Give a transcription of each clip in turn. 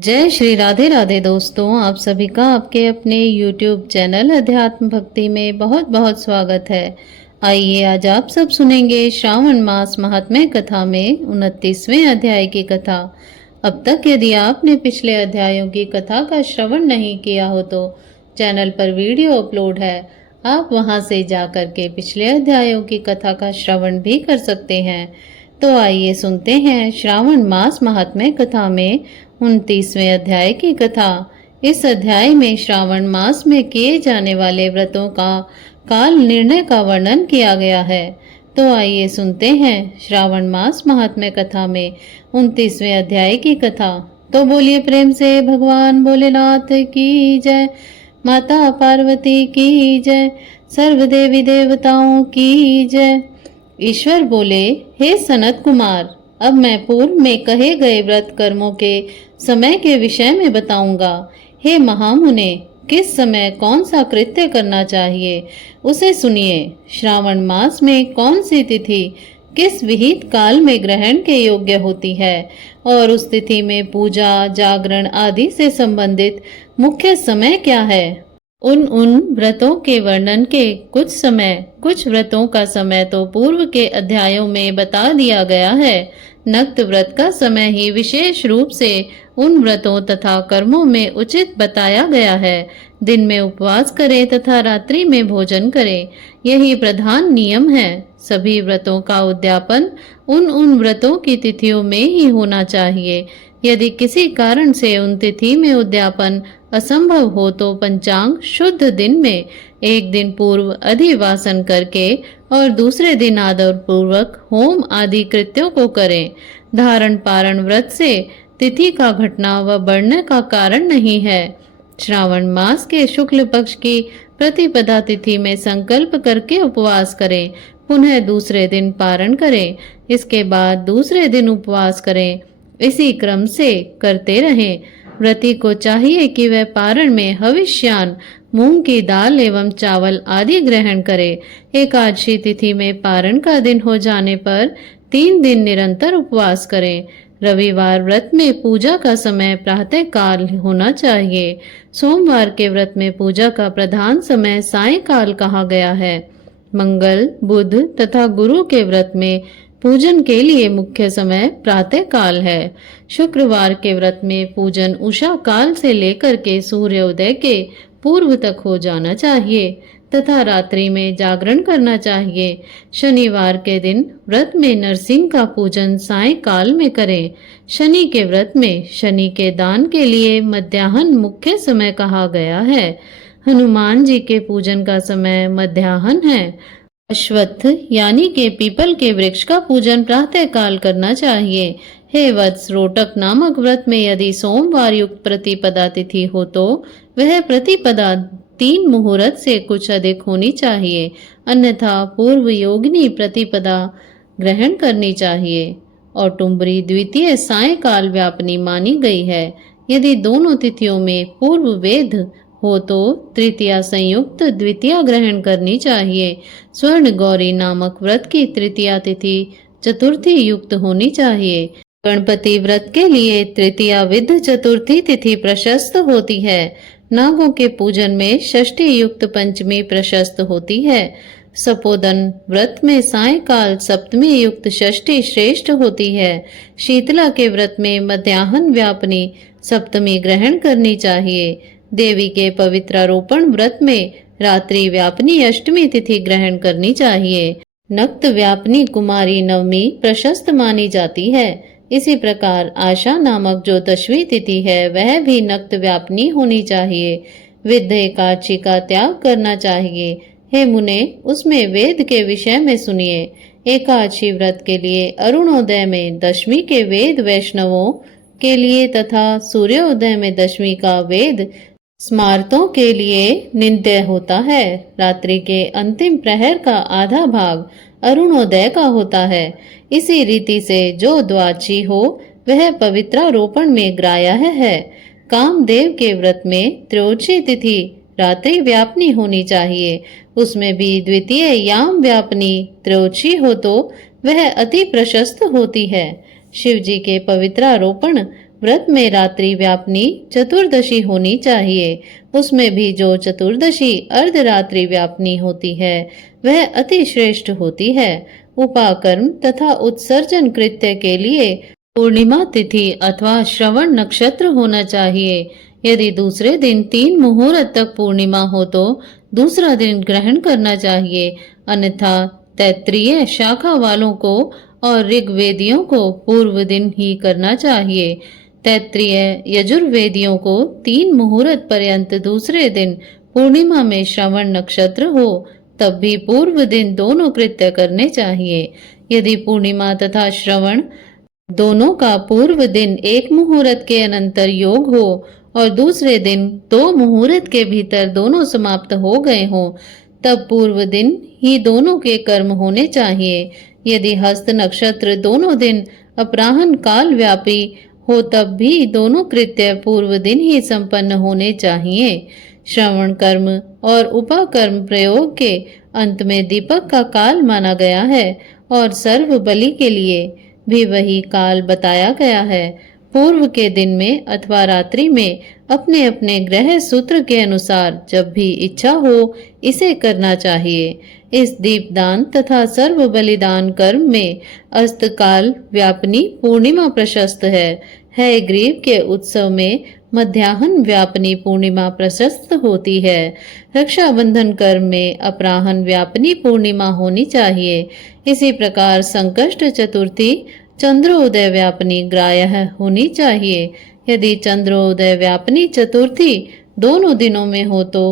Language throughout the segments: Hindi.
जय श्री राधे राधे दोस्तों, आप सभी का आपके अपने YouTube चैनल अध्यात्म भक्ति में बहुत बहुत स्वागत है। आइए आज आप सब सुनेंगे श्रावण मास महात्म्य कथा में 29वें अध्याय की कथा। अब तक यदि आपने पिछले अध्यायों की कथा का श्रवण नहीं किया हो तो चैनल पर वीडियो अपलोड है, आप वहां से जाकर के पिछले अध्यायों की कथा का श्रवण भी कर सकते हैं। तो आइए सुनते हैं श्रावण मास महात्म्य कथा में 29वें अध्याय की कथा। इस अध्याय में श्रावण मास में किए जाने वाले व्रतों का काल निर्णय का वर्णन किया गया है। तो आइए सुनते हैं श्रावण मास महात्म्य कथा में 29वें अध्याय की कथा। तो बोलिए प्रेम से भगवान भोलेनाथ की जय, माता पार्वती की जय, सर्व देवी देवताओं की जय। ईश्वर बोले, हे सनत कुमार, अब मैं पूर्व में कहे गए व्रत कर्मों के समय के विषय में बताऊंगा। हे महामुने, किस समय कौन सा कृत्य करना चाहिए उसे सुनिए। श्रावण मास में कौन सी तिथि किस विहित काल में ग्रहण के योग्य होती है और उस तिथि में पूजा जागरण आदि से संबंधित मुख्य समय क्या है। उन व्रतों के वर्णन के कुछ व्रतों का समय तो पूर्व के अध्यायों में बता दिया गया है। नक्त व्रत का समय ही विशेष रूप से उन व्रतों तथा कर्मों में उचित बताया गया है। दिन में उपवास करें तथा रात्रि में भोजन करें, यही प्रधान नियम है। सभी व्रतों का उद्यापन उन व्रतों की तिथियों में ही होना चाहिए। यदि किसी कारण से उन तिथि में उद्यापन असंभव हो तो पंचांग शुद्ध दिन में एक दिन पूर्व अधिवासन करके और दूसरे दिन आदर पूर्वक होम आदि कृत्यों को करें। धारण पारण व्रत से तिथि का घटना व बढ़ने का कारण नहीं है। श्रावण मास के शुक्ल पक्ष की प्रतिपदा तिथि में संकल्प करके उपवास करें, पुनः दूसरे दिन पारण करें, इसके बाद दूसरे दिन उपवास करें। इसी क्रम से करते रहें। व्रती को चाहिए कि वह पारण में हविष्यान, मूंग की दाल एवं चावल आदि ग्रहण करे। एकादशी तिथि में पारण का दिन हो जाने पर 3 दिन निरंतर उपवास करें। रविवार व्रत में पूजा का समय प्रातः काल होना चाहिए। सोमवार के व्रत में पूजा का प्रधान समय सायंकाल कहा गया है। मंगल, बुध तथा गुरु के व्रत में पूजन के लिए मुख्य समय प्रातः काल है। शुक्रवार के व्रत में पूजन उषा काल से लेकर के सूर्योदय के पूर्व तक हो जाना चाहिए तथा रात्रि में जागरण करना चाहिए। शनिवार के दिन व्रत में नरसिंह का पूजन सायंकाल में करें। शनि के व्रत में शनि के दान के लिए मध्याह्न मुख्य समय कहा गया है। हनुमान जी के पूजन का समय मध्याह्न है। अश्वत्थ यानी के पीपल के वृक्ष का पूजन प्रातः काल करना चाहिए। हे वत्स, रोटक नामक व्रत में यदि सोमवार युक्त प्रतिपदा तिथि हो तो वह प्रतिपदा 3 मुहूर्त से कुछ अधिक होनी चाहिए, अन्यथा पूर्व योगिनी प्रतिपदा ग्रहण करनी चाहिए। और टुम्बरी द्वितीय सायंकाल व्यापनी मानी गई है। यदि दोनों तिथियों में पूर्व वेद हो तो तृतीया संयुक्त द्वितीया ग्रहण करनी चाहिए। स्वर्ण गौरी नामक व्रत की तृतीया तिथि चतुर्थी युक्त होनी चाहिए। गणपति व्रत के लिए तृतीया विद्ध चतुर्थी तिथि प्रशस्त होती है। नागों के पूजन में षष्ठी युक्त पंचमी प्रशस्त होती है। सपोदन व्रत में सायंकाल सप्तमी युक्त षष्ठी श्रेष्ठ होती है। शीतला के व्रत में मध्याह्न व्यापनी सप्तमी ग्रहण करनी चाहिए। देवी के पवित्रारोपण व्रत में रात्रि व्यापनी अष्टमी तिथि ग्रहण करनी चाहिए। नक्त व्यापनी कुमारी नवमी प्रशस्त मानी जाती है। इसी प्रकार आशा नामक जो 10वीं तिथि है वह भी नक्त व्यापनी होनी चाहिए। विद्ध एकादशी का त्याग करना चाहिए। हे मुने, उसमें वेद के विषय में सुनिए। एकादशी व्रत के लिए अरुणोदय में 10वीं के वेद वैष्णवों के लिए तथा सूर्योदय में 10वीं का वेद स्मार्तों के लिए निंद्य होता है। रात्रि के अंतिम प्रहर का आधा भाग अरुणोदय का होता है। इसी रीति से जो द्वाची हो वह पवित्रारोपण में ग्राह्य है। कामदेव के व्रत में त्रयोदशी तिथि रात्रि व्यापनी होनी चाहिए। उसमें भी द्वितीय याम व्यापनी त्रयोदशी हो तो वह अति प्रशस्त होती है। शिव जी के पवित्रारोपण व्रत में रात्रि व्यापनी चतुर्दशी होनी चाहिए। उसमें भी जो चतुर्दशी अर्धरात्रि व्यापनी होती है वह अति श्रेष्ठ होती है। उपाकर्म तथा उत्सर्जन कृत्य के लिए पूर्णिमा तिथि अथवा श्रवण नक्षत्र होना चाहिए। यदि दूसरे दिन 3 मुहूर्त तक पूर्णिमा हो तो दूसरा दिन ग्रहण करना चाहिए, अन्यथा तैत्तिरीय शाखा वालों को और ऋग्वेदियों को पूर्व दिन ही करना चाहिए। तैत्तिरीय यजुर्वेदियों को 3 मुहूर्त पर्यंत दूसरे दिन पूर्णिमा में श्रवण नक्षत्र हो तब भी पूर्व दिन दोनों कृत्य करने चाहिए। यदि पूर्णिमा तथा श्रवण दोनों का पूर्व दिन 1 मुहूर्त के अनंतर योग हो और दूसरे दिन 2 मुहूर्त के भीतर दोनों समाप्त हो गए हों, तब पूर्व दिन ही दोनों के कर्म होने चाहिए। यदि हस्त नक्षत्र दोनों दिन अपराह्न काल व्यापी हो तब भी दोनों कृत्य पूर्व दिन ही संपन्न होने चाहिए। श्रवण कर्म और उपाकर्म प्रयोग के अंत में दीपक का काल माना गया है और सर्व बलि के लिए भी वही काल बताया गया है। पूर्व के दिन में अथवा रात्रि में अपने अपने ग्रह सूत्र के अनुसार जब भी इच्छा हो इसे करना चाहिए। इस दीपदान तथा सर्व बलिदान कर्म में अस्तकाल व्यापनी पूर्णिमा प्रशस्त है ग्रीव के उत्सव में मध्याह्न व्यापनी पूर्णिमा प्रशस्त होती है। रक्षाबंधन कर्म में अपराह्न व्यापनी पूर्णिमा होनी चाहिए। इसी प्रकार संकष्ट चतुर्थी चंद्रोदय व्यापनी ग्राह्य होनी चाहिए। यदि चंद्रोदय व्यापनी चतुर्थी दोनों दिनों में हो तो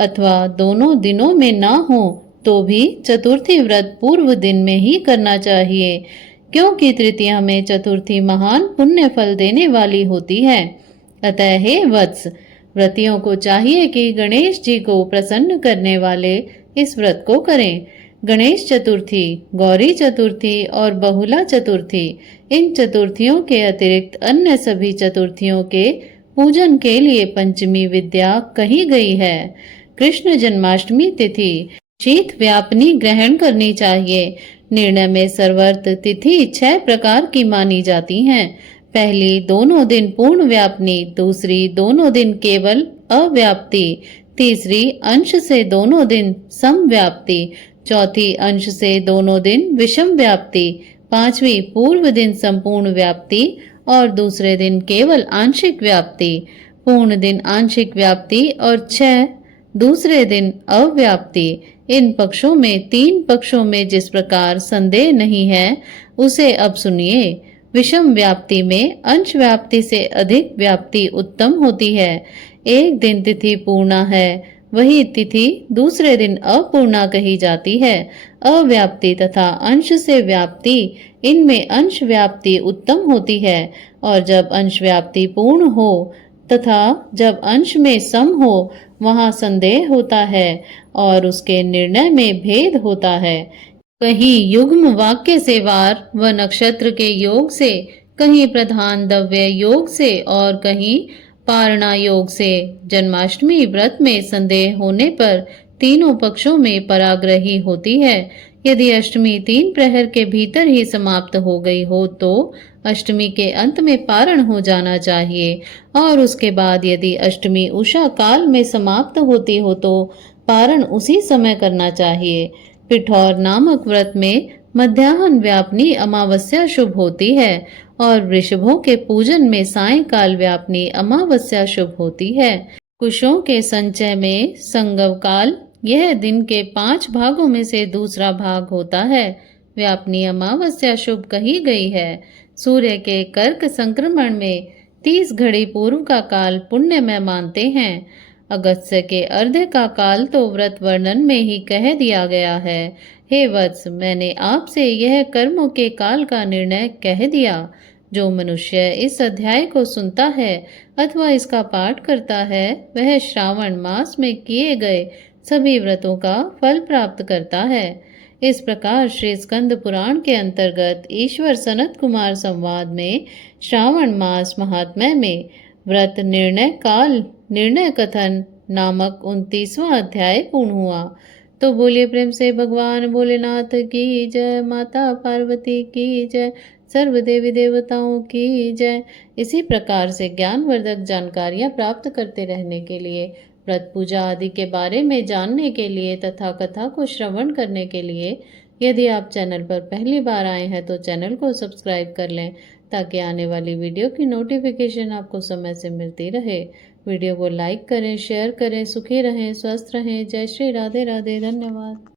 अथवा दोनों दिनों में ना हो तो भी चतुर्थी व्रत पूर्व दिन में ही करना चाहिए, क्योंकि तृतीया में चतुर्थी महान पुण्य फल देने वाली होती है। अतः हे वत्स, व्रतियों को चाहिए कि गणेश जी को प्रसन्न करने वाले इस व्रत को करें। गणेश चतुर्थी, गौरी चतुर्थी और बहुला चतुर्थी, इन चतुर्थियों के अतिरिक्त अन्य सभी चतुर्थियों के पूजन के लिए पंचमी विद्या कही गई है। कृष्ण जन्माष्टमी तिथि शीत व्यापनी ग्रहण करनी चाहिए। निर्णय में सर्वर्थ तिथि 6 प्रकार की मानी जाती हैं। पहली दोनों दिन पूर्ण व्यापनी, दूसरी दोनों दिन केवल अव्याप्ति, तीसरी अंश से दोनों दिन समव्याप्ति, चौथी अंश से दोनों दिन विषम व्याप्ति, पांचवी पूर्व दिन संपूर्ण व्याप्ति और दूसरे दिन केवल आंशिक व्याप्ति, पूर्ण दिन आंशिक व्याप्ति और 6 दूसरे दिन अव्याप्ति। इन पक्षों में 3 पक्षों में जिस प्रकार संदेह नहीं है उसे अब सुनिए। विषम व्याप्ति में अंश व्याप्ति से अधिक व्याप्ति उत्तम होती है। एक दिन तिथि पूर्णा है, वही तिथि दूसरे दिन अपूर्णा कही जाती है। अव्याप्ति तथा अंश से व्याप्ति, इनमें अंश व्याप्ति उत्तम होती है और जब अंश व्याप्ति पूर्ण हो तथा जब अंश में सम हो वहां संदेह होता है और उसके निर्णय में भेद होता है। कहीं युग्म वाक्य से वार व नक्षत्र के योग से, कहीं प्रधान द्रव्य योग से और कहीं पारणा योग से। जन्माष्टमी व्रत में संदेह होने पर तीनों पक्षों में पराग्रही होती है। यदि अष्टमी 3 प्रहर के भीतर ही समाप्त हो गई हो तो अष्टमी के अंत में पारण हो जाना चाहिए और उसके बाद यदि अष्टमी उषा काल में समाप्त होती हो तो पारण उसी समय करना चाहिए। पिठौर नामक व्रत में मध्याह्न व्यापनी अमावस्या शुभ होती है और वृषभों के पूजन में सायंकाल व्यापनी अमावस्या शुभ होती है। कुशों के संचय में संगव काल, यह दिन के 5 भागों में से दूसरा भाग होता है। व्यापनी अमावस्या शुभ कही गई है। सूर्य के कर्क संक्रमण में 30 घड़ी पूर्व का काल पुण्य में मानते हैं। अगस्त्य के अर्ध का काल तो व्रत वर्णन में ही कह दिया गया है। हे वत्स, मैंने आपसे यह कर्मों के काल का निर्णय कह दिया। जो मनुष्य इस अध्याय को सुनता है अथवा इसका पाठ करता है वह श्रावण मास में किए गए सभी व्रतों का फल प्राप्त करता है। इस प्रकार श्री स्कंद पुराण के अंतर्गत ईश्वर सनत कुमार संवाद में श्रावण मास महात्म्य में व्रत निर्णय काल निर्णय कथन नामक 29वां अध्याय पूर्ण हुआ। तो बोलिए प्रेम से भगवान भोलेनाथ की जय, माता पार्वती की जय, सर्व देवी देवताओं की जय। इसी प्रकार से ज्ञानवर्धक जानकारियाँ प्राप्त करते रहने के लिए, व्रत पूजा आदि के बारे में जानने के लिए तथा कथा को श्रवण करने के लिए यदि आप चैनल पर पहली बार आए हैं तो चैनल को सब्सक्राइब कर लें ताकि आने वाली वीडियो की नोटिफिकेशन आपको समय से मिलती रहे। वीडियो को लाइक करें, शेयर करें, सुखी रहें, स्वस्थ रहें। जय श्री राधे राधे। धन्यवाद।